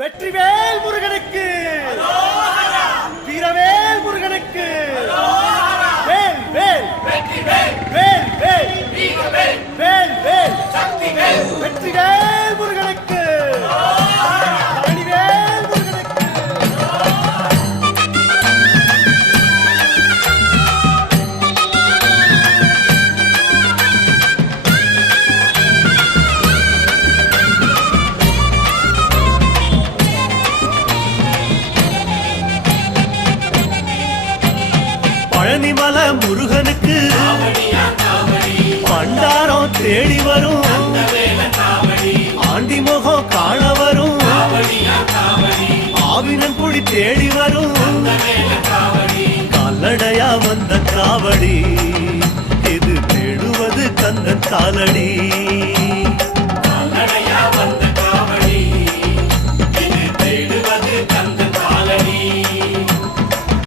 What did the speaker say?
வெற்றிவேல் முருகனுக்கு, வீரவேல் முருகனுக்கு, வேல் வேல் வெற்றிவேல், வேல் வேல் வீரவேல், வேல் வேல் சக்திவேல், வெற்றிவேல் முருகனுக்கு, பழனிவேல் முருகனுக்கு. பழனிமல முருகனுக்கு பண்டாரம் தேடி வரும், ஆண்டி முகம் காண வரும், ஆவினன் குடி தேடி வரும், கால்நடையா வந்த காவடி இது தேடுவது கந்தன் காலடி.